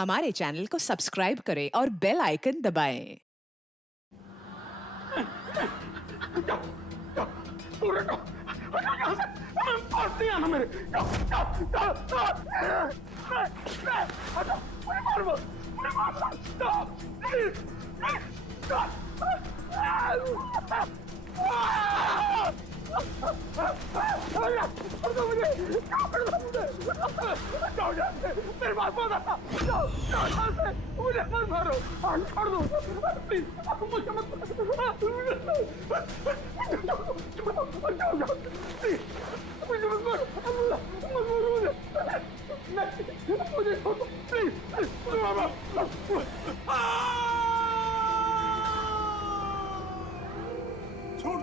हमारे चैनल को सब्सक्राइब करें और बेल आइकन दबाएं। जाओ, जाओ, दूर हटो, हटो यहाँ से, पास नहीं आना मेरे, जाओ, जाओ, जाओ, हटो, मुझे मार मत, जाओ, प्लीज, जाओ, जाओ यहाँ से, मेरे पास मत आना, जाओ, जाओ यहाँ से, मुझे मत मारो, छोड़ दो, प्लीज, मुझे मत छोड़ दो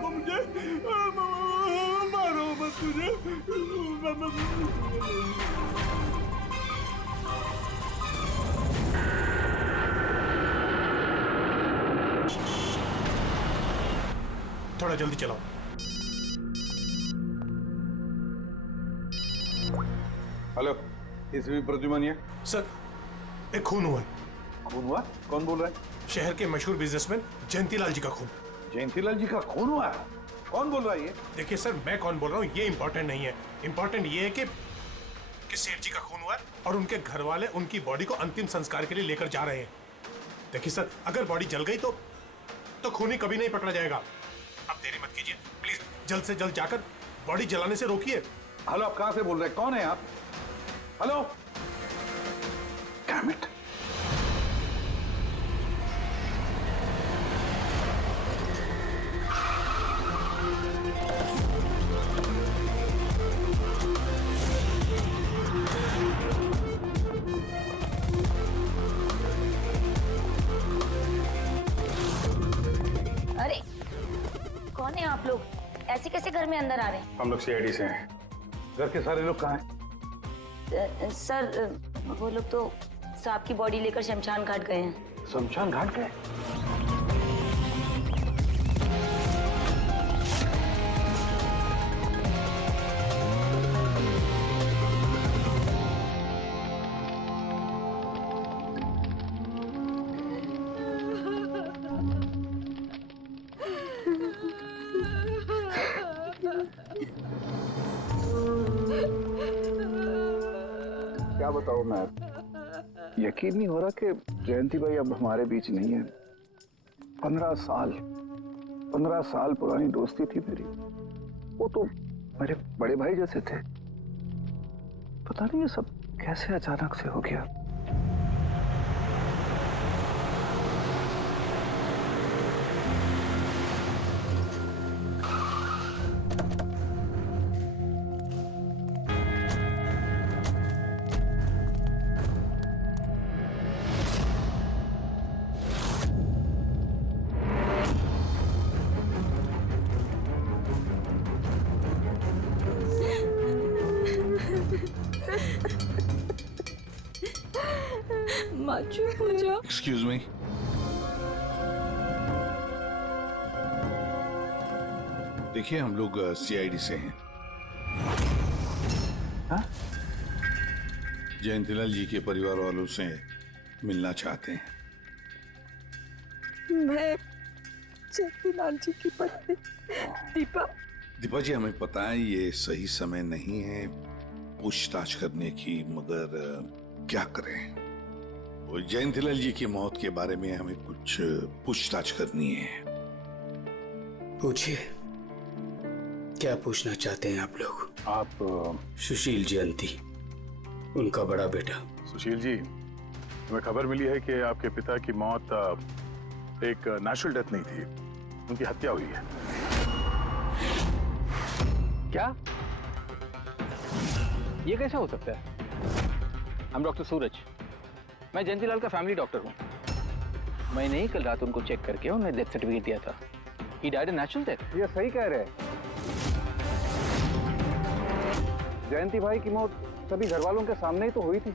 मुझे, मारो मत मुझे। थोड़ा जल्दी चलाओ। हेलो, इसवी प्रद्युमन सर, एक खून हुआ है। खून हुआ? कौन बोल रहा है? शहर के मशहूर बिजनेसमैन जयंतीलाल जी का खून। जयंतीलाल जी का खून हुआ है? कौन बोल रहा है ये? देखिए सर, मैं कौन बोल रहा हूँ ये इम्पोर्टेंट नहीं है। इम्पोर्टेंट ये है कि सेठ जी का खून हुआ है और उनके घर वाले उनकी बॉडी को अंतिम संस्कार के लिए लेकर जा रहे हैं। देखिए सर, अगर बॉडी जल गई तो खूनी कभी नहीं पकड़ा जाएगा। अब देरी मत कीजिए प्लीज, जल्द से जल्द जाकर बॉडी जलाने से रोकिए। हेलो, आप कहां से बोल रहे हैं? कौन है आप? हेलो? Damn it. अरे कौन है आप लोग? ऐसे कैसे घर में अंदर आ रहे हैं? हम लोग सीआईडी से हैं। घर के सारे लोग कहाँ हैं? सर वो लोग तो सांप की बॉडी लेकर शमशान घाट गए हैं। शमशान घाट गए? क्या बताऊं मैं, यकीन नहीं हो रहा कि जयंती भाई अब हमारे बीच नहीं है। 15 साल पुरानी दोस्ती थी मेरी। वो तो मेरे बड़े भाई जैसे थे। पता नहीं ये सब कैसे अचानक से हो गया। चुप हो जाओ। Excuse me. देखिए, हम लोग सीआईडी से हैं। हाँ? जयंतीलाल जी के परिवार वालों से मिलना चाहते हैं। मैं जयंतीलाल जी की पत्नी दीपा। दीपा जी, हमें पता है ये सही समय नहीं है पूछताछ करने की, मगर क्या करें? वो जयंतीलाल जी की मौत के बारे में हमें कुछ पूछताछ करनी है। पूछिए, क्या पूछना चाहते हैं आप लोग? आप सुशील जयंती, उनका बड़ा बेटा। सुशील जी, हमें खबर मिली है कि आपके पिता की मौत एक नेचुरल डेथ नहीं थी, उनकी हत्या हुई है। क्या? ये कैसे हो सकता है? I'm डॉक्टर सूरज, मैं जयंतीलाल का फैमिली डॉक्टर हूँ। मैंने ही कल रात उनको चेक करके उन्हें डेथ सर्टिफिकेट दिया था। He died a natural death। ये सही कह रहे हैं। जयंती भाई की मौत सभी घर वालों के सामने ही तो हुई थी,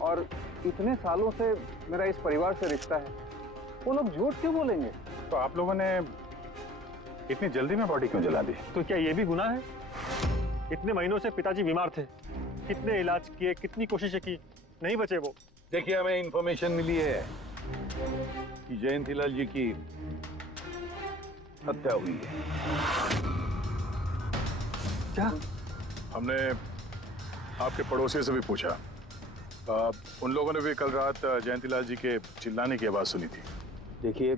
और इतने सालों से मेरा इस परिवार से रिश्ता है, वो लोग झूठ क्यों बोलेंगे? तो आप लोगों ने इतनी जल्दी में बॉडी क्यों जला दी? तो क्या ये भी गुनाह है? इतने महीनों से पिताजी बीमार थे, कितने इलाज किए, कितनी कोशिशें की, नहीं बचे वो। देखिए, हमें इंफॉर्मेशन मिली है कि जयंतीलाल जी की हत्या हुई है। क्या? हमने आपके पड़ोसी से भी पूछा। उन लोगों ने भी कल रात जयंतीलाल जी के चिल्लाने की आवाज सुनी थी। देखिए,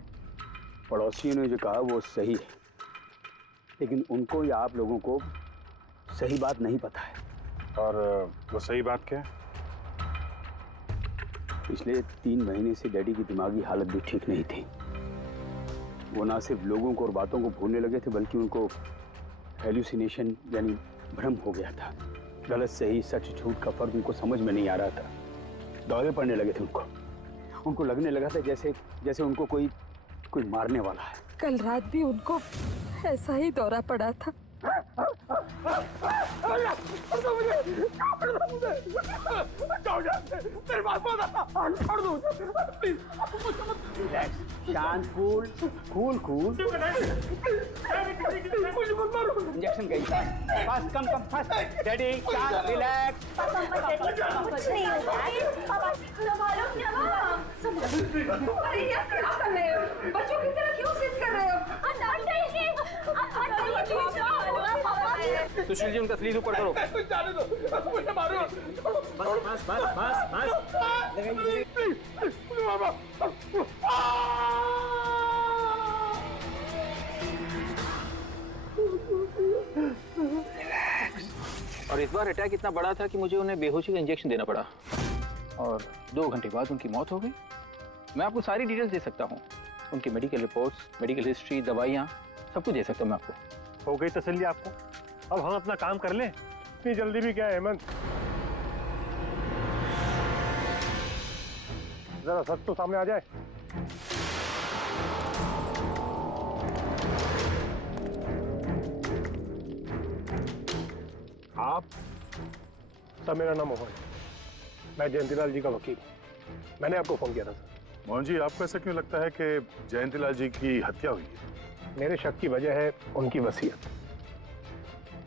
पड़ोसियों ने जो कहा वो सही है, लेकिन उनको या आप लोगों को सही बात नहीं पता है। और वो सही बात क्या है? पिछले 3 महीने से डैडी की दिमागी हालत भी ठीक नहीं थी। वो ना सिर्फ लोगों को और बातों को भूलने लगे थे, बल्कि उनको हेल्यूसिनेशन यानी भ्रम हो गया था। गलत सही, सच झूठ का फर्क उनको समझ में नहीं आ रहा था। दौरे पड़ने लगे थे उनको लगने लगा था जैसे उनको कोई मारने वाला है। कल रात भी उनको ऐसा ही दौरा पड़ा था। शांत, कूल। इंजेक्शन गई था। Fast, come fast. डैडी, शांत, रिलैक्स। कुछ नहीं होगा। बच्चों की तरह क्यों जिद कर रहे हो? सुशील जी, उनका स्लीव ऊपर करो। जाने दो, मुझे मारो। बस। और इस बार अटैक इतना बड़ा था कि मुझे उन्हें बेहोशी का इंजेक्शन देना पड़ा और 2 घंटे बाद उनकी मौत हो गई। मैं आपको सारी डिटेल्स दे सकता हूँ, उनकी मेडिकल रिपोर्ट्स, मेडिकल हिस्ट्री, दवाइयाँ, सब कुछ दे सकता हूँ मैं आपको। हो गई तसल्ली आपको? अब हम अपना काम कर लें। इतनी जल्दी भी क्या है हेमंत? जरा सच तो सामने आ जाए। आप सर, मेरा नाम मोहन है। मैं जयंतीलाल जी का वकील। मैंने आपको फोन किया था सर। मोहन जी, आपको ऐसा क्यों लगता है कि जयंतीलाल जी की हत्या हुई है? मेरे शक की वजह है उनकी वसीयत।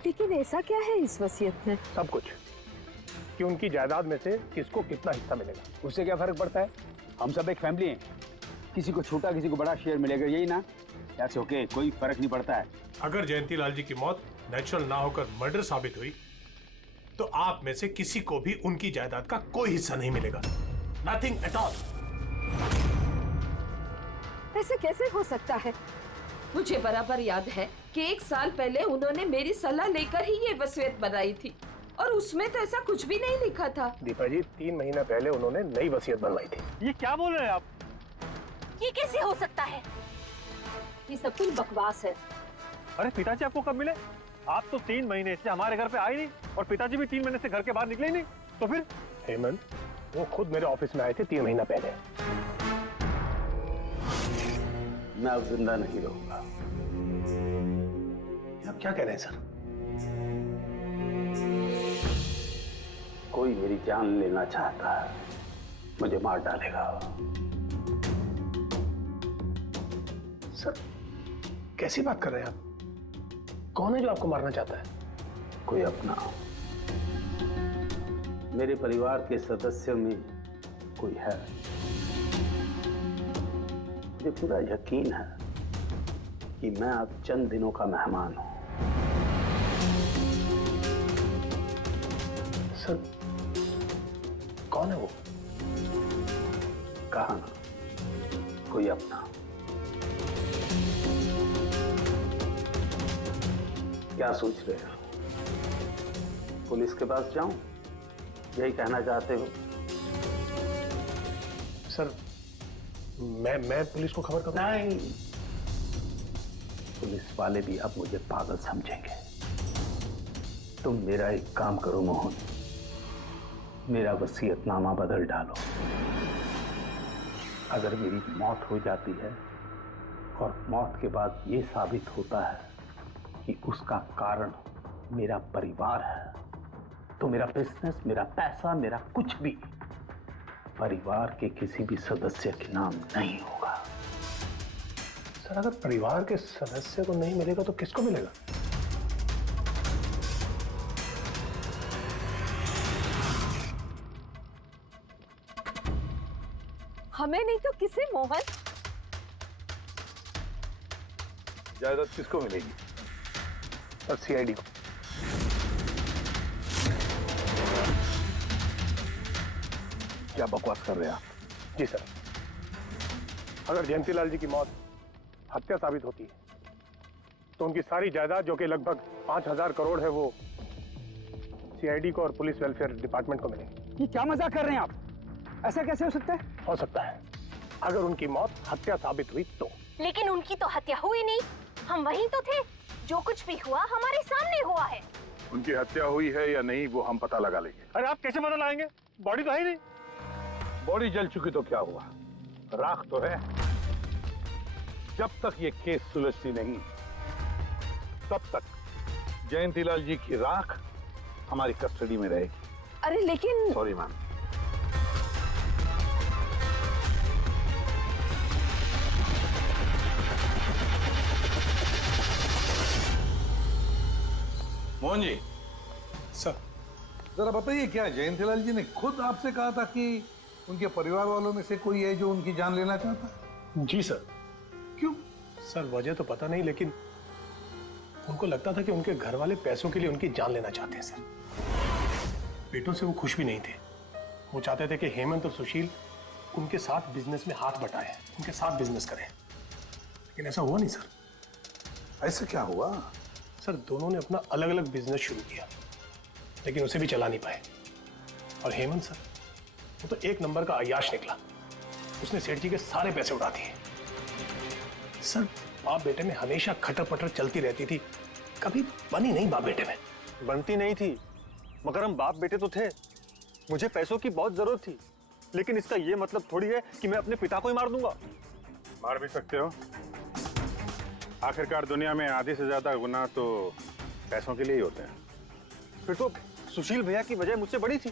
लेकिन ऐसा क्या है इस वसीयत में? सब कुछ, कि उनकी जायदाद में से किसको कितना हिस्सा मिलेगा। उससे क्या फर्क पड़ता है? हम सब एक फैमिली हैं। किसी को छोटा, किसी को बड़ा शेयर मिलेगा, यही ना? दैट्स ओके, कोई फर्क नहीं पड़ता है। अगर जयंतीलाल जी की मौत नेचुरल ना होकर मर्डर साबित हुई तो आप में से किसी को भी उनकी जायदाद का कोई हिस्सा नहीं मिलेगा। Nothing at all. ऐसे कैसे हो सकता है? मुझे बराबर याद है कि 1 साल पहले उन्होंने मेरी सलाह लेकर ही ये वसीयत बनाई थी और उसमें तो ऐसा कुछ भी नहीं लिखा था। दीपा जी, 3 महीना पहले उन्होंने नई वसीयत बनवाई थी। ये क्या बोल रहे हैं आप? ये कैसे हो सकता है? ये सब कुछ बकवास है। अरे पिताजी आपको कब मिले? आप तो 3 महीने से हमारे घर पे आए नहीं और पिताजी भी 3 महीने से घर के बाहर निकले ही नहीं। तो फिर? हेमंत, वो खुद मेरे ऑफिस में आए थे 3 महीना पहले। मैं अब जिंदा नहीं रहूंगा। आप क्या कह रहे हैं सर? कोई मेरी जान लेना चाहता है, मुझे मार डालेगा। सर, कैसी बात कर रहे हैं आप? कौन है जो आपको मारना चाहता है? कोई अपना, मेरे परिवार के सदस्यों में कोई है। मुझे पूरा यकीन है कि मैं अब चंद दिनों का मेहमान हूं। सर, कौन है वो? कहा ना, कोई अपना। क्या सोच रहे हो? पुलिस के पास जाऊं? यही कहना चाहते हो? सर, मैं पुलिस को खबर करूं? नहीं, पुलिस वाले भी अब मुझे पागल समझेंगे। तुम मेरा एक काम करो मोहन, मेरा वसीयतनामा बदल डालो। अगर मेरी मौत हो जाती है और मौत के बाद ये साबित होता है कि उसका कारण मेरा परिवार है, तो मेरा बिजनेस, मेरा पैसा, मेरा कुछ भी परिवार के किसी भी सदस्य के नाम नहीं होगा। सर, अगर परिवार के सदस्य को नहीं मिलेगा तो किसको मिलेगा? हमें नहीं तो किसे मोहन? जायदाद किसको मिलेगी? और सीआईडी को। क्या बकवास कर रहे हैं आप? जी सर, अगर जयंतीलाल जी की मौत हत्या साबित होती है तो उनकी सारी जायदाद जो कि लगभग 5,000 करोड़ है वो सीआईडी को और पुलिस वेलफेयर डिपार्टमेंट को मिलेगी। ये क्या मजाक कर रहे हैं आप? ऐसा कैसे हो सकता है? हो सकता है अगर उनकी मौत हत्या साबित हुई तो। लेकिन उनकी तो हत्या हुई नहीं, हम वहीं तो थे। जो कुछ भी हुआ हमारे सामने हुआ है। उनकी हत्या हुई है या नहीं वो हम पता लगा लेंगे। अरे आप कैसे पता लगाएंगे? बॉडी तो है ही नहीं। बॉडी जल चुकी तो क्या हुआ, राख तो है। जब तक ये केस सुलझती नहीं तब तक जयंतीलाल जी की राख हमारी कस्टडी में रहेगी। अरे लेकिन sorry ma'am. Mohan ji, sir जरा बताइए, क्या जयंतीलाल जी ने खुद आपसे कहा था कि उनके परिवार वालों में से कोई है जो उनकी जान लेना चाहता है? जी सर। क्यों? सर वजह तो पता नहीं, लेकिन उनको लगता था कि उनके घर वाले पैसों के लिए उनकी जान लेना चाहते हैं सर। बेटों से वो खुश भी नहीं थे। वो चाहते थे कि हेमंत और सुशील उनके साथ बिजनेस में हाथ बटाएं, उनके साथ बिजनेस करें, लेकिन ऐसा हुआ नहीं सर। ऐसा क्या हुआ? सर दोनों ने अपना अलग अलग बिजनेस शुरू किया, लेकिन उसे भी चला नहीं पाए। और हेमंत सर, वो तो एक नंबर का अय्याश निकला। उसने सेठ जी के सारे पैसे उड़ा दिए। सर बाप बेटे में हमेशा खटर पटर चलती रहती थी, कभी बनी नहीं बाप बेटे में। बनती नहीं थी, मगर हम बाप बेटे तो थे। मुझे पैसों की बहुत जरूरत थी, लेकिन इसका ये मतलब थोड़ी है कि मैं अपने पिता को ही मार दूंगा। मार भी सकते हो। आखिरकार दुनिया में आधे से ज्यादा गुनाह तो पैसों के लिए ही होते हैं। फिर तो सुशील भैया की वजह मुझसे बड़ी थी।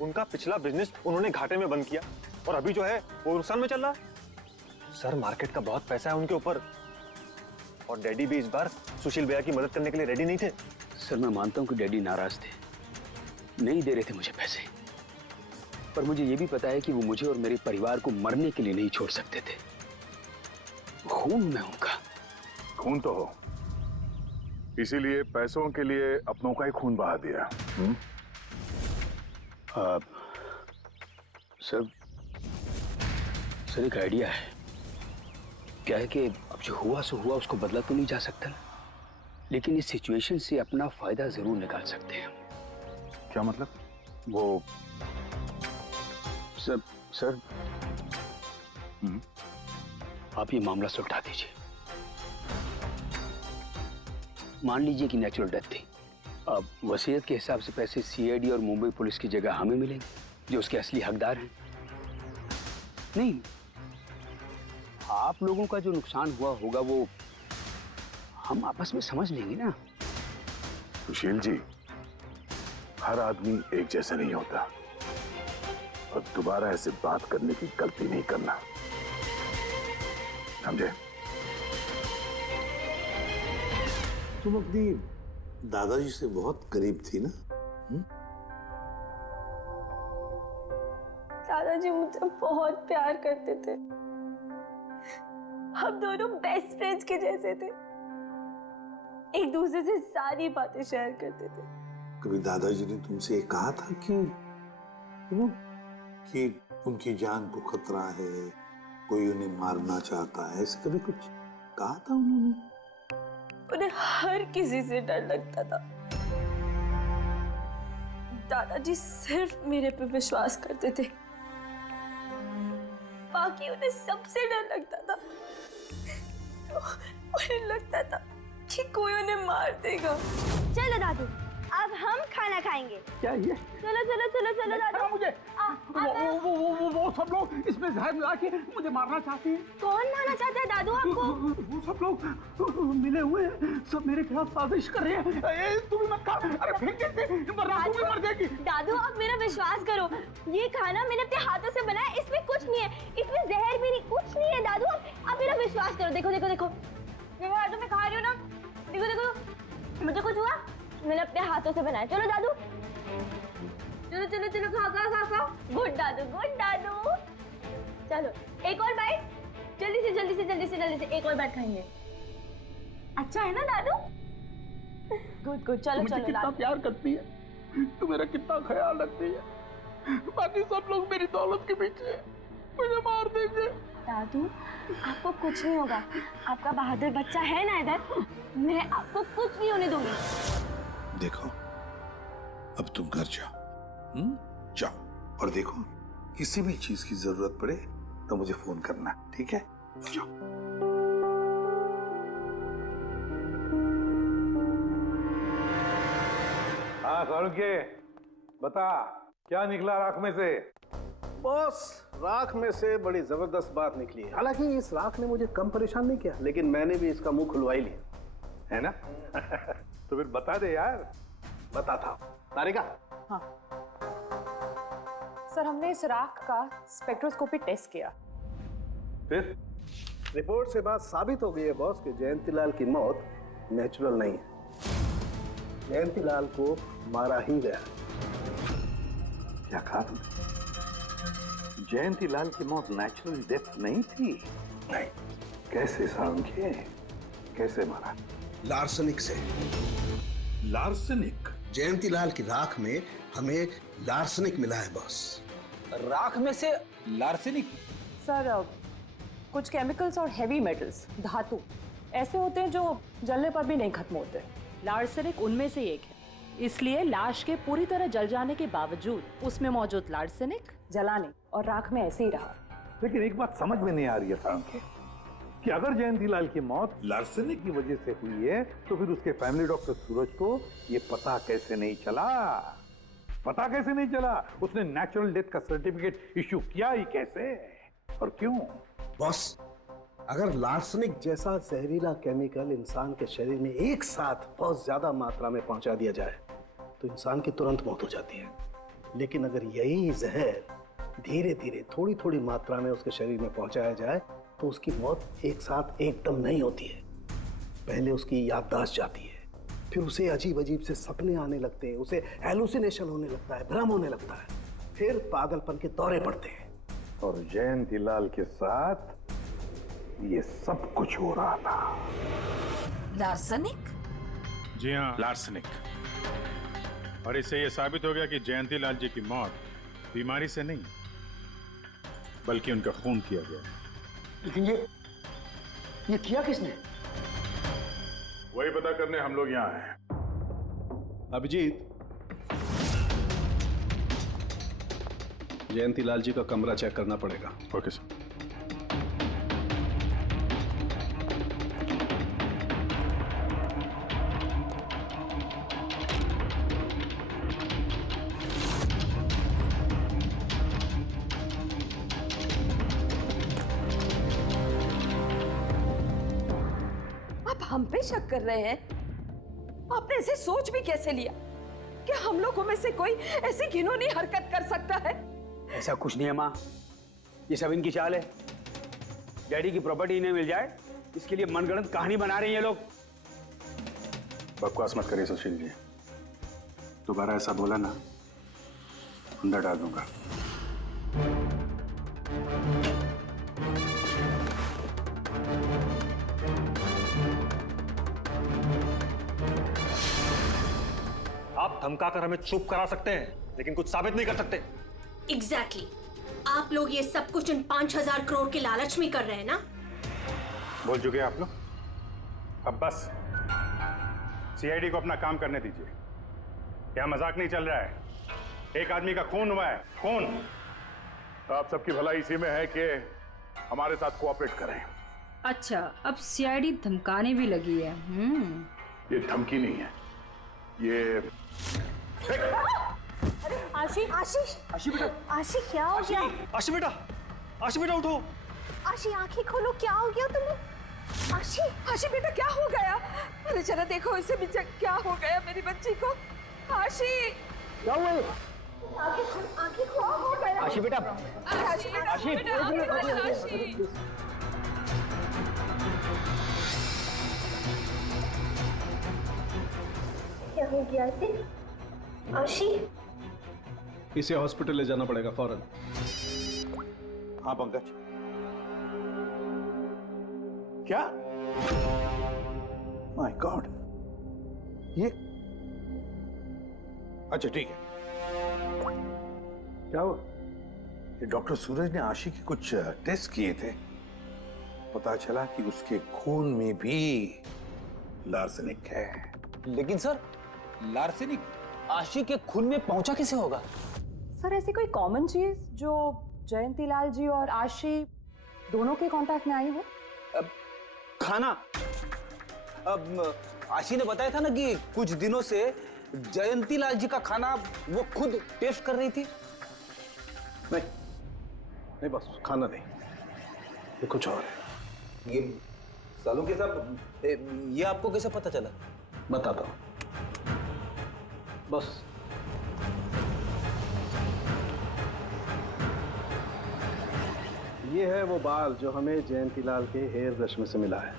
उनका पिछला बिजनेस उन्होंने घाटे में बंद किया और अभी जो है वो नुकसान में चल रहा है। सर मार्केट का बहुत पैसा है उनके ऊपर, और डैडी भी इस बार सुशील भैया की मदद करने के लिए रेडी नहीं थे। सर मैं मानता हूं कि डैडी नाराज थे, नहीं दे रहे थे मुझे पैसे, पर मुझे ये भी पता है कि वो मुझे और मेरे परिवार को मरने के लिए नहीं छोड़ सकते थे। खून में उनका। खून तो हो, इसीलिए पैसों के लिए अपनों का ही खून बहा दिया। सर एक आइडिया है। क्या है कि अब जो हुआ सो हुआ, उसको बदला तो नहीं जा सकता ना, लेकिन इस सिचुएशन से अपना फायदा जरूर निकाल सकते हैं। क्या मतलब? वो सर आप ये मामला सुलझा दीजिए। मान लीजिए कि नेचुरल डेथ थी। अब वसीयत के हिसाब से पैसे सीआईडी और मुंबई पुलिस की जगह हमें मिलेंगे, जो उसके असली हकदार हैं। नहीं, आप लोगों का जो नुकसान हुआ होगा वो हम आपस में समझ लेंगे ना। सुशील जी, हर आदमी एक जैसा नहीं होता, और दोबारा ऐसे बात करने की गलती नहीं करना, समझे? तुम अपनी दादाजी से बहुत करीब थी ना? दादाजी मुझे बहुत प्यार करते थे। हम दोनों बेस्ट फ्रेंड्स के जैसे थे, एक दूसरे से सारी बातें शेयर करते थे। कभी दादाजी ने तुमसे ये कहा था कि कि उनकी जान को खतरा है, कोई उन्हें मारना चाहता है, ऐसे कभी कुछ कहा था उन्होंने? उन्हें हर किसी से डर लगता था। दादाजी सिर्फ मेरे पे विश्वास करते थे, बाकी उन्हें सबसे डर लगता था। तो उन्हें लगता था कि कोई उन्हें मार देगा। चलो दादू, अब हम खाना खाएंगे। क्या ये? चलो चलो चलो चलो दादू। मुझे वो सब लोग इसमें जहर मिला के मुझे मारना चाहते हैं। कौन मारना चाहता है दादू आपको? वो सब लोग मिले हुए हैं, सब मेरे खिलाफ साजिश कर रहे हैं। तुम मत खा, अरे फेंक देते, वरना तू भी मर जाएगी। दादू आप मेरा विश्वास करो, ये खाना मैंने अपने हाथों से बनाया, इसमें कुछ नहीं है, इसमें जहर भी नहीं, कुछ नहीं है। दादू आप मेरा विश्वास करो। देखो देखो देखो, मेरे हाथों में खा रही हो ना, देखो देखो, मुझे कुछ हुआ, मैंने अपने हाथों से बनाया। चलो दादू, चलो चलो चलो, खाओ खाओ खाओ खाओ। गुड दादू, गुड दादू। चलो एक और बाइट, जल्दी से जल्दी से जल्दी से जल्दी से एक और बाइट खाएंगे। अच्छा है ना दादू? गुड गुड, चलो चलो। कितना प्यार करती है, तू मेरा कितना ख्याल रखती है, बाकी सब लोग मेरी दौलत के पीछे मुझे मार देंगे। दादू आपको कुछ नहीं होगा, आपका बहादुर बच्चा है ना इधर, मैं आपको कुछ नहीं होने दूंगी। देखो अब तुम घर जाओ, जाओ, और देखो किसी भी चीज की जरूरत पड़े तो मुझे फोन करना, ठीक है? जाओ। हाँ के बता, क्या निकला राख में से? बॉस, राख में से बड़ी जबरदस्त बात निकली है। हालांकि इस राख ने मुझे कम परेशान नहीं किया, लेकिन मैंने भी इसका मुंह खुलवा ही लिया, है ना? तो फिर बता दे यार। बताता तारिका। हाँ सर, हमने इस राख का स्पेक्ट्रोस्कोपी टेस्ट किया। फिर रिपोर्ट से बात साबित हो गई है बॉस कि जयंतीलाल की मौत नेचुरल नहीं है, जयंतीलाल को मारा ही गया। क्या कहा तुमने? जयंतीलाल की मौत नेचुरल डेथ नहीं थी? नहीं। कैसे सालुंखे, कैसे मारा? लार्सनिक से। लार्सनिक? जयंतीलाल की राख में हमें लार्सनिक मिला है बॉस। राख में से लार्सनिक? सर कुछ केमिकल्स और हेवी मेटल्स, धातु ऐसे होते हैं जो जलने पर भी नहीं खत्म होते। लार्सेनिक उनमें से एक है, इसलिए लाश के पूरी तरह जल जाने के बावजूद उसमें मौजूद लार्सेनिक जलाने और राख में ऐसे ही रहा। लेकिन एक बात समझ में नहीं आ रही है सालुंखे, कि अगर जयंतीलाल की मौत लार्सनिक की वजह से हुई है तो फिर उसके फैमिली डॉक्टर सूरज को ये पता कैसे नहीं चला? पता कैसे नहीं चला? उसने नेचुरल डेथ का सर्टिफिकेट इश्यू किया ही कैसे और क्यों? बॉस, अगर लार्सनिक जैसा जहरीला केमिकल इंसान के शरीर में एक साथ बहुत ज्यादा मात्रा में पहुंचा दिया जाए तो इंसान की तुरंत मौत हो जाती है, लेकिन अगर यही जहर धीरे धीरे थोड़ी थोड़ी मात्रा में उसके शरीर में पहुंचाया जाए तो उसकी मौत एक साथ एकदम नहीं होती है। पहले उसकी याददाश्त जाती है, फिर उसे अजीब अजीब से सपने आने लगते हैं, उसे हेलुसिनेशन होने लगता है, भ्रम होने लगता है, फिर पागलपन के दौरे पड़ते हैं। और जयंतीलाल के साथ ये सब कुछ हो रहा था। लार्सनिक? जी हाँ, लार्सनिक। और इससे ये साबित हो गया कि जयंतीलाल जी की मौत बीमारी से नहीं बल्कि उनका खून किया गया। लेकिन ये किया किसने? वही पता करने हम लोग यहाँ हैं। अभिजीत, जयंतीलाल जी का कमरा चेक करना पड़ेगा। Okay sir. हम पे शक कर रहे हैं? आपने ऐसे सोच भी कैसे लिया कि हम लोगों में से कोई ऐसी घिनौनी हरकत कर सकता है? ऐसा कुछ नहीं है माँ, ये सब इनकी चाल है। डैडी की प्रॉपर्टी इन्हें मिल जाए इसके लिए मनगढ़ंत कहानी बना रहे हैं ये लोग। बकवास मत करिए सुशील जी, दोबारा ऐसा बोला ना अंदर डाल दूंगा। आप धमकाकर हमें चुप करा सकते हैं लेकिन कुछ साबित नहीं कर सकते। एग्जैक्टली आप लोग ये सब कुछ इन 5,000 करोड़ के लालच में कर रहे हैं ना? बोल चुके आप लोग, अब बस सीआईडी को अपना काम करने दीजिए। क्या मजाक नहीं चल रहा है? एक आदमी का खून हुआ है, खून। तो आप सबकी भलाई इसी में है कि हमारे साथ कोऑपरेट करें। अच्छा, अब सीआईडी धमकाने भी लगी है। ये धमकी नहीं है, ये आशी, आशीष, आशी बेटा, आशी क्या हो गया? आशी बेटा, आशी बेटा उठो। आशी आंखें खोलो, क्या हो गया तुम्हें? आशी, आशी बेटा क्या हो गया? अरे जरा देखो इसे भी, क्या हो गया मेरी बच्ची को? आशी क्या हुआ? आंखें खोलो, हो गया। आशी बेटा, आशी बेटा, आशी आशी। क्या हो गया इसे? आशी, इसे हॉस्पिटल ले जाना पड़ेगा फौरन। हाँ पंकज, क्या? माय गॉड, ये अच्छा ठीक है। क्या हुआ? ये डॉक्टर सूरज ने आशी के कुछ टेस्ट किए थे, पता चला कि उसके खून में भी लार्सेनिक है। लेकिन सर, लार्सेनिक आशी के खून में पहुंचा कैसे होगा? सर ऐसी कोई कॉमन चीज जो जयंतीलाल जी और आशी दोनों के कांटेक्ट में आई हो? खाना। अब आशी ने बताया था ना कि कुछ दिनों से जयंतीलाल जी का खाना वो खुद टेस्ट कर रही थी। नहीं बस खाना नहीं, ये कुछ और है। ये सालों के साथ ये आपको कैसे पता चला? बताता हूं, बस ये है वो बाल जो हमें जयंतीलाल के हेयर ब्रश में से मिला है।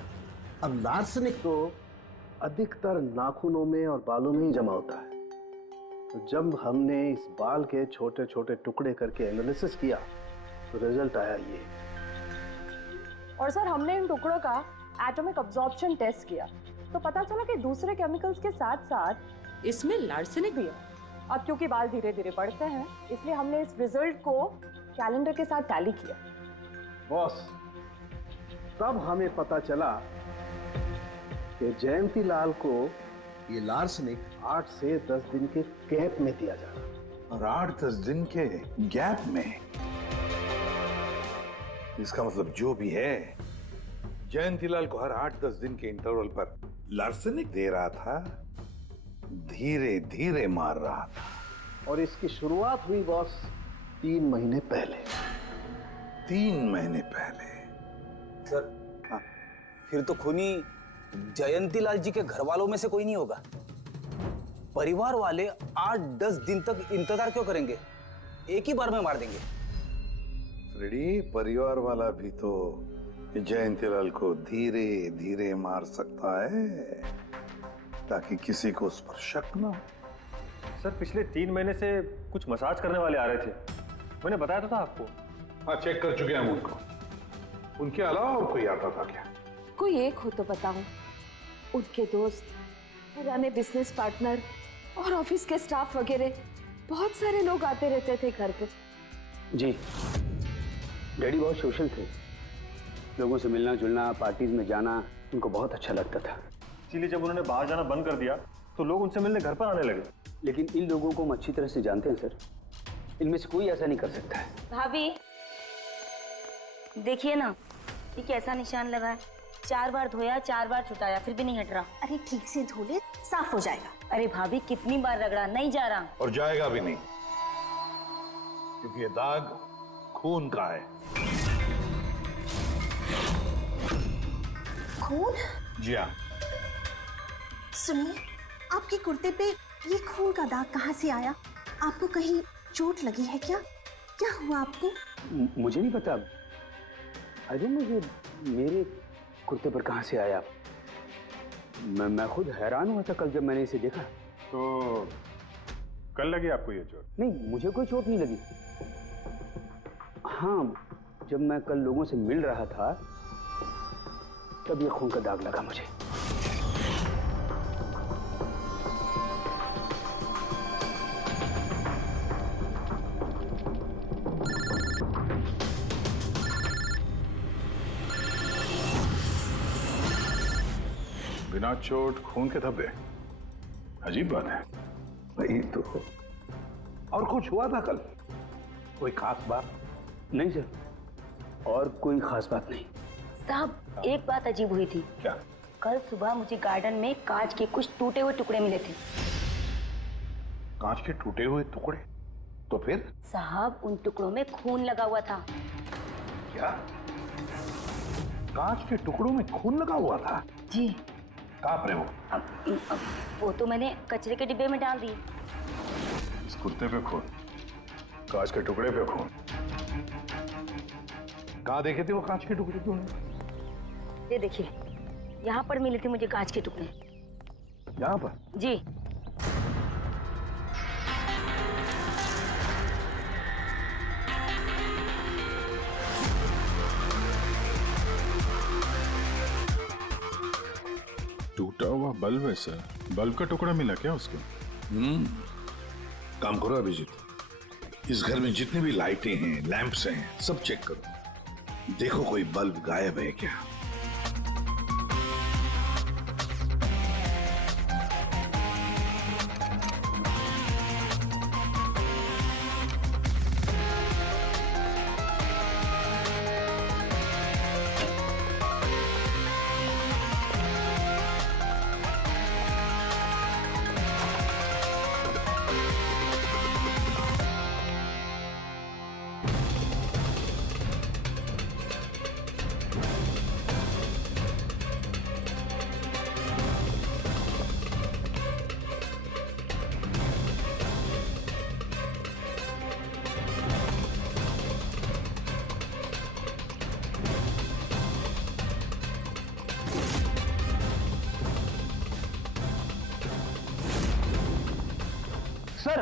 अब लार्सेनिक तो अधिकतर नाखूनों में और बालों में ही जमा होता है। तो जब हमने इस बाल के छोटे छोटे टुकड़े करके एनालिसिस किया तो रिजल्ट आया ये। और सर हमने इन टुकड़ों का एटॉमिक अब्जॉर्प्शन टेस्ट किया तो पता चला कि दूसरे केमिकल्स के साथ साथ इसमें लार्सेनिक भी है। अब क्योंकि बाल धीरे धीरे बढ़ते हैं इसलिए हमने इस रिजल्ट को कैलेंडर के साथ टैली किया। बॉस, तब हमें पता चला कि जयंतीलाल को ये लार्सेनिक 8 से 10 दिन के गैप में दिया जा रहा है। और 8-10 दिन के गैप में? इसका मतलब जो भी है, जयंतीलाल को हर 8-10 दिन के इंटरवल पर लार्सेनिक दे रहा था, धीरे धीरे मार रहा था। और इसकी शुरुआत हुई बॉस 3 महीने पहले। 3 महीने पहले? सर हाँ, फिर तो खूनी जयंतीलाल जी के घर वालों में से कोई नहीं होगा। परिवार वाले 8-10 दिन तक इंतजार क्यों करेंगे? एक ही बार में मार देंगे। फ्रेडी, परिवार वाला भी तो जयंतीलाल को धीरे धीरे मार सकता है ताकि किसी को उस पर शक ना हो। सर पिछले 3 महीने से कुछ मसाज करने वाले आ रहे थे, मैंने बताया तो था आपको। हाँ, चेक कर चुके हैं हम उनको। उनके अलावा और कोई आता था क्या? कोई एक हो तो बताओ। उनके दोस्त, पुराने बिजनेस पार्टनर और ऑफिस के स्टाफ वगैरह बहुत सारे लोग आते रहते थे घर पे। जी, डैडी बहुत सोशल थे। लोगों से मिलना जुलना, पार्टीज में जाना उनको बहुत अच्छा लगता था। इसीलिए जब उन्होंने बाहर जाना बंद कर दिया तो लोग उनसे मिलने घर पर आने लगे। लेकिन इन लोगों को हम अच्छी तरह से जानते हैं सर, इनमें से कोई ऐसा नहीं कर सकता है। भाभी देखिए ना, ये कैसा निशान लगा है। 4 बार धोया, 4 बार छुटाया, फिर भी नहीं हट रहा। अरे ठीक से धो ले, साफ हो जाएगा। अरे भाभी कितनी बार रगड़ा, नहीं जा रहा। और जाएगा भी नहीं, क्योंकि ये दाग खून का है। खून? जी हाँ। सुनिए, आपके कुर्ते पे ये खून का दाग कहाँ से आया? आपको कहीं चोट लगी है क्या? क्या हुआ आपको? मुझे नहीं पता। अरे मुझे मेरे कुर्ते पर कहाँ से आया? मैं खुद हैरान हुआ था कल जब मैंने इसे देखा। तो कल लगी आपको ये चोट? नहीं, मुझे कोई चोट नहीं लगी। हाँ, जब मैं कल लोगों से मिल रहा था तब ये खून का दाग लगा मुझे। बिना चोट खून के धब्बे, अजीब बात है। वही तो। और कुछ हुआ था कल? कोई खास बात? नहीं सर, और कोई खास बात नहीं। साहब एक बात अजीब हुई थी। क्या? कल सुबह मुझे गार्डन में कांच के कुछ टूटे हुए टुकड़े मिले थे। कांच के टूटे हुए टुकड़े? तो फिर? साहब उन टुकड़ों में खून लगा हुआ था। क्या? कांच के टुकड़ों में खून लगा हुआ था? जी। कहाँ पर वो? अब वो तो मैंने कचरे के डिब्बे में डाल दी। इस कुर्ते पे खून, कांच के टुकड़े पे खून। कहाँ देखे थे वो कांच के टुकड़े तुमने? ये देखिए, यहाँ पर मिले थे मुझे कांच के टुकड़े। यहाँ पर? जी। टूटा हुआ बल्ब है सर। बल्ब का टुकड़ा मिला क्या उसको? काम करो अभिजीत, इस घर में जितनी भी लाइटें हैं, लैंप्स हैं, सब चेक करो, देखो कोई बल्ब गायब है क्या। सर,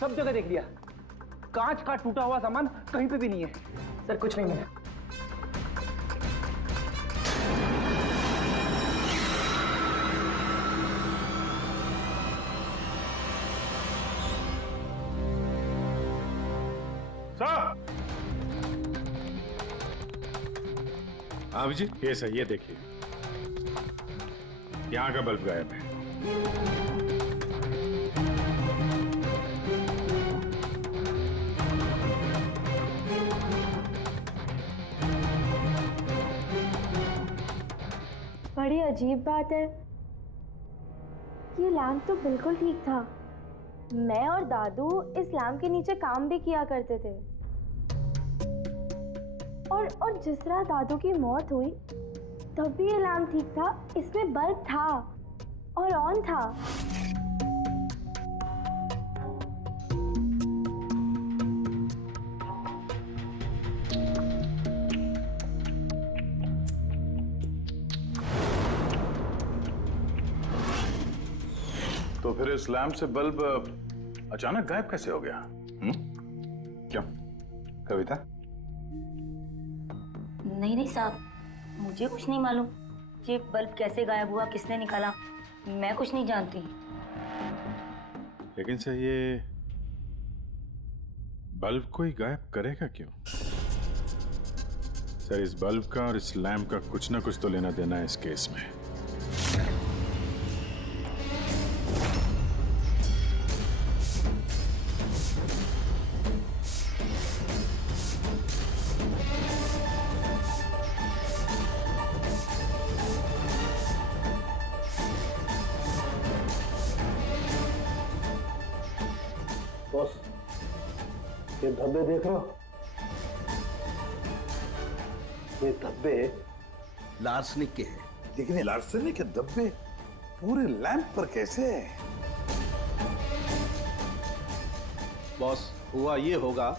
सब जगह देख लिया, कांच का टूटा हुआ सामान कहीं पे भी नहीं है। सर कुछ नहीं मिला। हाँ जी, ये सही, ये देखिए, यहाँ का बल्ब गायब है। बड़ी अजीब बात है, ये लैम्प तो बिल्कुल ठीक था। मैं और दादू इस लैम्प के नीचे काम भी किया करते थे, और जिस तरह दादू की मौत हुई तब भी ये लैम्प ठीक था, इसमें बल्ब था और ऑन था। तो फिर इस लैंप से बल्ब अचानक गायब कैसे हो गया? क्यों कविता? नहीं साहब, मुझे कुछ नहीं मालूम ये बल्ब कैसे गायब हुआ, किसने निकाला, मैं कुछ नहीं जानती। लेकिन सर, ये बल्ब कोई गायब करेगा क्यों? सर, इस बल्ब का और इस लैंप का कुछ ना कुछ तो लेना देना है इस केस में। बॉस, ये धब्बे देख रहे हो? ये धब्बे लार्सनिक के हैं। लेकिन ये लार्सनिक के धब्बे पूरे लैंप पर कैसे है? बॉस, हुआ ये होगा,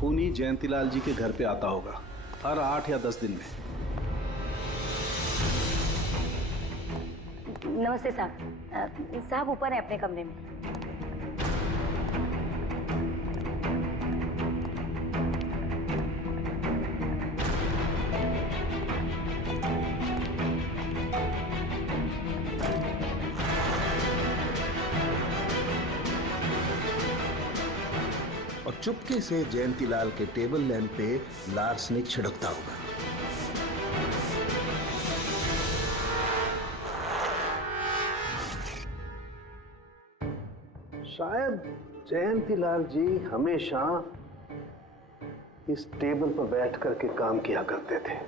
खूनी जयंतीलाल जी के घर पे आता होगा हर 8 या 10 दिन में। नमस्ते साहब। साहब ऊपर है अपने कमरे में। और चुपके से जयंतीलाल के टेबल लैंप पे लार्सनिक छिड़कता होगा। शायद जयंतीलाल जी हमेशा इस टेबल पर बैठ करके काम किया करते थे।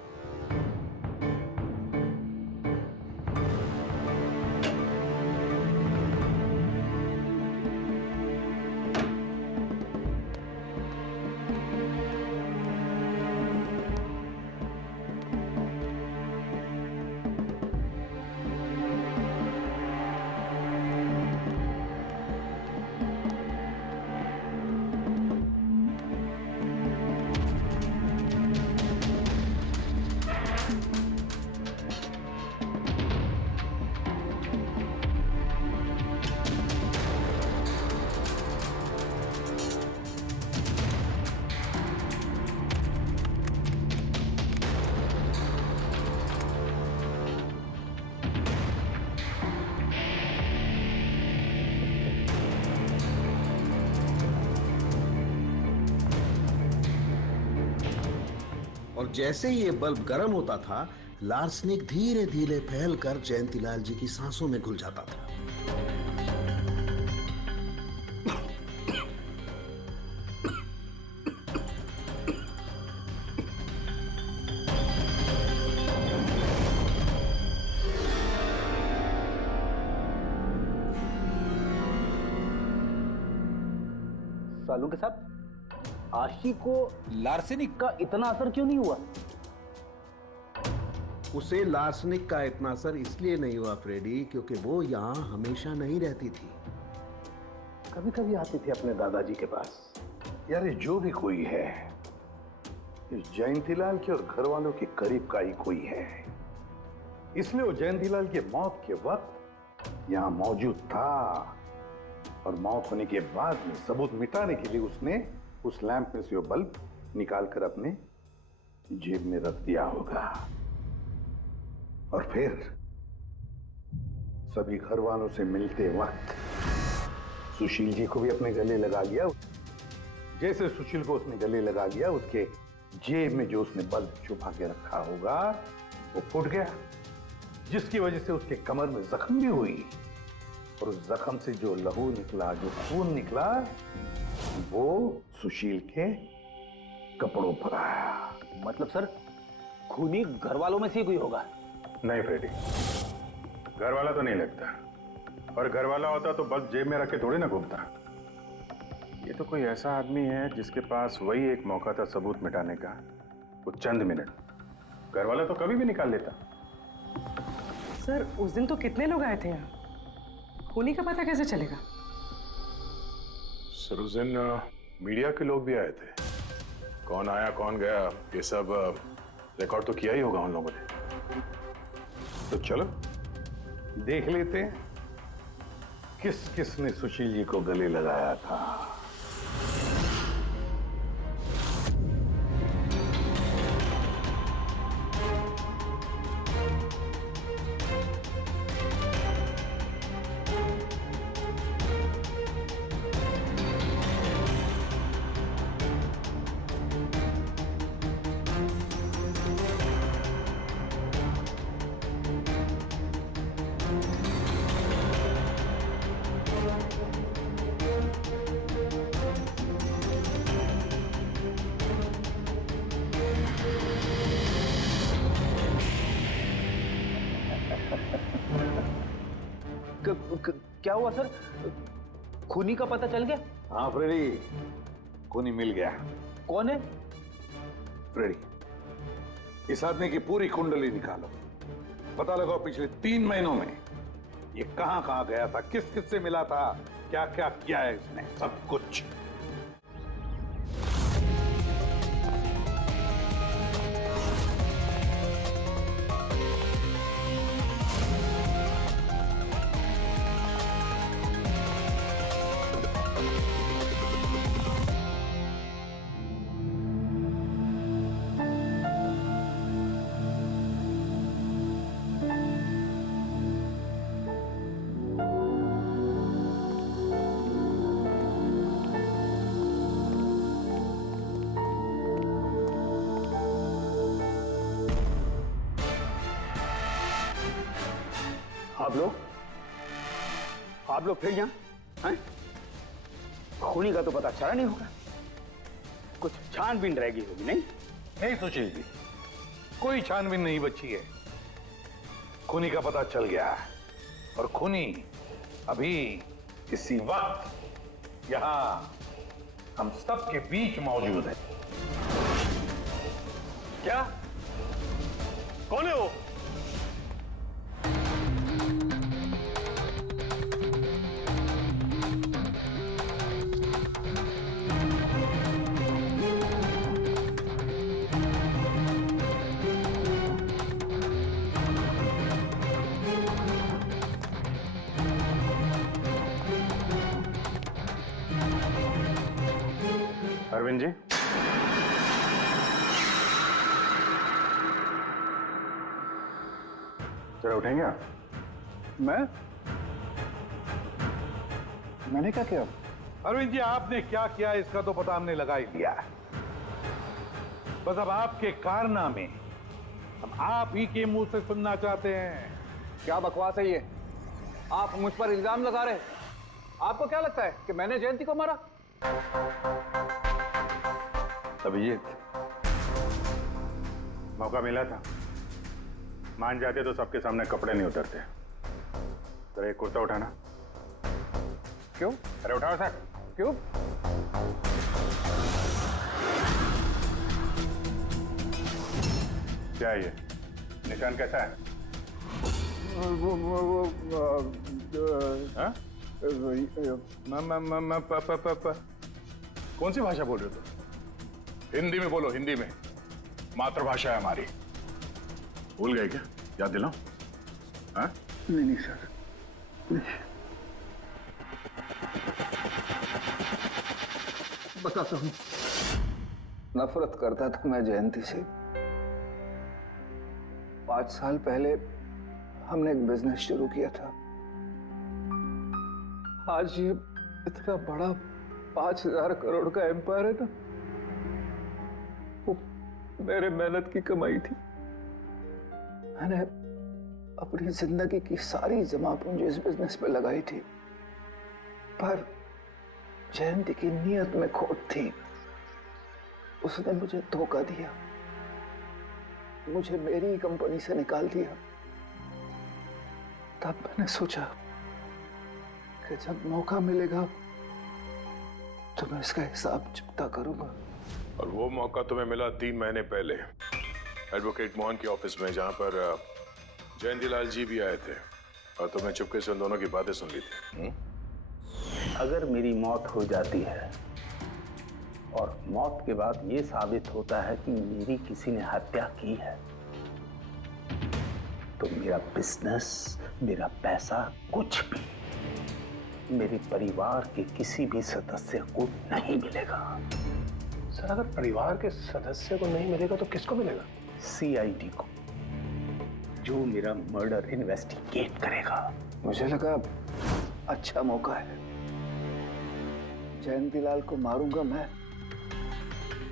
और जैसे ही ये बल्ब गर्म होता था, लार्सनिक धीरे धीरे फैलकर जयंतीलाल जी की सांसों में घुल जाता था। सालू के साथ आशी को लार्सेनिक का इतना असर क्यों नहीं हुआ? उसे लार्सनिक का इतना असर इसलिए नहीं हुआ फ्रेडी, क्योंकि वो यहाँ हमेशा नहीं रहती थी। कभी कभी आती थी अपने दादाजी के पास। यार ये जो भी कोई है, इस जयंतीलाल के और घर वालों के करीब का ही कोई है, इसलिए वो जयंतीलाल की मौत के वक्त यहाँ मौजूद था, और मौत होने के बाद में सबूत मिटाने के लिए उसने उस लैंप में से वो बल्ब निकालकर अपने जेब में रख दिया होगा, और फिर सभी घर वालों से मिलते वक्त सुशील जी को भी अपने गले लगा लिया। जैसे सुशील को उसने गले लगा लिया, उसके जेब में जो उसने बल्ब छुपा के रखा होगा वो फूट गया, जिसकी वजह से उसके कमर में जख्म भी हुई, और उस जख्म से जो लहू निकला, जो खून निकला, वो सुशील के कपड़ों पर आया। मतलब सर, खूनी घर वालों में से कोई होगा? नहीं फ्रेडी, घर वाला तो नहीं लगता, और घर वाला होता तो बस जेब में रख के थोड़ी ना घूमता। ये तो कोई ऐसा आदमी है जिसके पास वही एक मौका था सबूत मिटाने का, वो चंद मिनट। घर वाला तो कभी भी निकाल लेता। सर उस दिन तो कितने लोग आए थे यहाँ, खूनी का पता कैसे चलेगा? सर उस दिन मीडिया के लोग भी आए थे, कौन आया कौन गया ये सब रिकॉर्ड तो किया ही होगा उन लोगों ने। तो चलो देख लेते हैं किस किस ने सुशील जी को गले लगाया था। क्या हुआ सर, खूनी का पता चल गया? हाँ फ्रेडी, खूनी मिल गया। कौन है? फ्रेडी, इस आदमी की पूरी कुंडली निकालो, पता लगाओ पिछले 3 महीनों में ये कहां कहां गया था, किस किस से मिला था, क्या क्या किया है इसने, सब कुछ। आप लोग फिर यहाँ हैं? खूनी का तो पता चला नहीं होगा, कुछ छानबीन रहेगी होगी। नहीं सुशील जी, कोई छानबीन नहीं बची है, खूनी का पता चल गया है, और खूनी अभी इसी वक्त यहाँ हम सब के बीच मौजूद है। क्या? कौन है वो? अरविंद जी, जरा उठेंगे आप? मैंने क्या किया? अरविंद जी, आपने क्या किया इसका तो पता हमने लगा ही लिया, बस अब आपके कारनामे हम आप ही के मुंह से सुनना चाहते हैं। क्या बकवास है ये? आप मुझ पर इल्जाम लगा रहे हैं। आपको क्या लगता है कि मैंने जयंती को मारा? अभिजीत, मौका मिला था, मान जाते तो सबके सामने कपड़े नहीं उतरते। तेरा एक कुर्ता उठाना। क्यों? अरे उठाओ सर। क्यों? क्या है ये? निशान कैसा है? हाँ? कौन सी भाषा बोल रहे हो तुम? हिंदी में बोलो, हिंदी में। मातृभाषा है हमारी। भूल गए क्या? याद दिलाओ। हाँ? नहीं सर, बताता हूँ। नफरत करता था मैं जयंती से। 5 साल पहले हमने एक बिजनेस शुरू किया था। आज ये इतना बड़ा 5000 करोड़ का एम्पायर है ना, वो मेरे मेहनत की कमाई थी। मैंने अपनी जिंदगी की सारी जमा पूंजी इस बिजनेस पे लगाई थी, पर जयंती की नीयत में खोट थी। उसने मुझे धोखा दिया, मुझे मेरी कंपनी से निकाल दिया। तब मैंने सोचा कि जब मौका मिलेगा तो मैं इसका हिसाब चुकता करूंगा। और वो मौका तुम्हें मिला 3 महीने पहले एडवोकेट मोहन के ऑफिस में, जहां पर जयंती लाल जी भी आए थे और तुमने चुपके से उन दोनों की बातें सुन ली थी। अगर मेरी मौत हो जाती है और मौत के बाद ये साबित होता है कि मेरी किसी ने हत्या की है, तो मेरा बिजनेस, मेरा पैसा, कुछ भी मेरे परिवार के किसी भी सदस्य को नहीं मिलेगा। सर, अगर परिवार के सदस्य को नहीं मिलेगा तो किसको मिलेगा? CID को, जो मेरा मर्डर इन्वेस्टिगेट करेगा। मुझे लगा अच्छा मौका है, जयंती लाल को मारूंगा मैं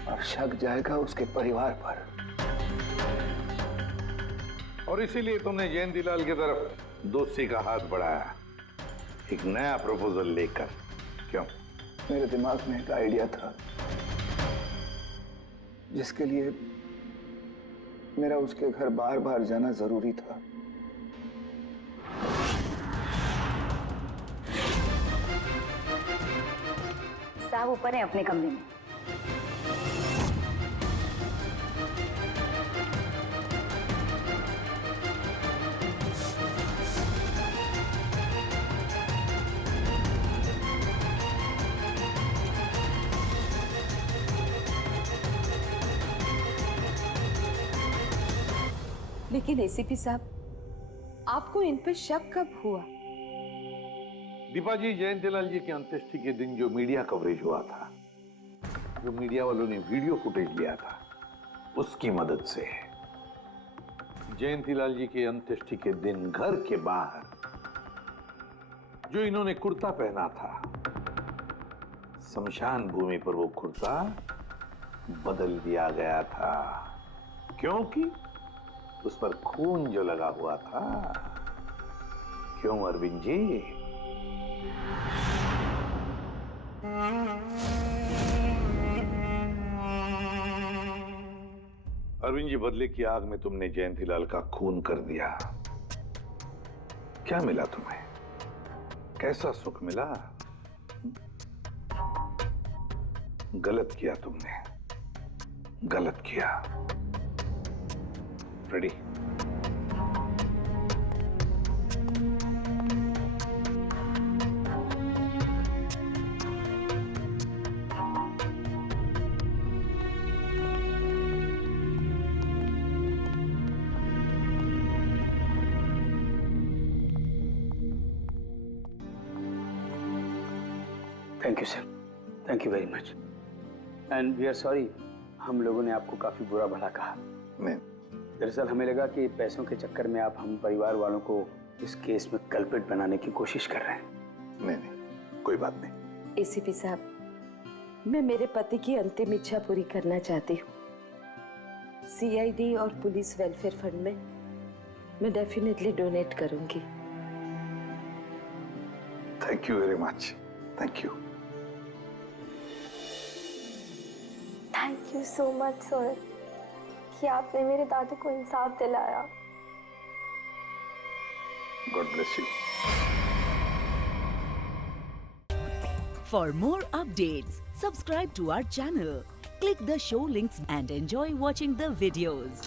और शक जाएगा उसके परिवार पर। और इसीलिए तुमने जयंती लाल की तरफ दोस्ती का हाथ बढ़ाया, एक नया प्रपोजल लेकर। क्यों? मेरे दिमाग में एक आइडिया था जिसके लिए मेरा उसके घर बार बार जाना जरूरी था। साहब ऊपर है अपने कमरे में। लेकिन ACP साहब, आपको इन पे शक कब हुआ? दीपा जी, जयंतीलाल जी की अंत्येष्टि के दिन जो मीडिया कवरेज हुआ था, जो मीडिया वालों ने वीडियो फुटेज लिया था, उसकी मदद से जयंतीलाल जी की अंत्येष्टि के दिन घर के बाहर जो इन्होंने कुर्ता पहना था, शमशान भूमि पर वो कुर्ता बदल दिया गया था, क्योंकि उस पर खून जो लगा हुआ था। क्यों अरविंद जी? अरविंद जी, बदले की आग में तुमने जयंतीलाल का खून कर दिया। क्या मिला तुम्हें? कैसा सुख मिला? गलत किया तुमने, गलत किया। Ready? Thank you sir, thank you very much, and we are sorry, हम लोगों ने आपको काफी बुरा भला कहा। मैं दरअसल हमें लगा कि पैसों के चक्कर में आप हम परिवार वालों को इस केस में कल्प्रिट बनाने की कोशिश कर रहे हैं। नहीं, कोई बात नहीं। ACP साहब, मैं मेरे पति की अंतिम इच्छा पूरी करना चाहती हूँ। सीआईडी और पुलिस वेलफेयर फंड में मैं डेफिनेटली डोनेट करूंगी। Thank you very much, thank you. Thank you so much sir कि आपने मेरे दादू को इंसाफ दिलाया। God bless you. For more updates, subscribe to our channel, click the show links and enjoy watching the videos.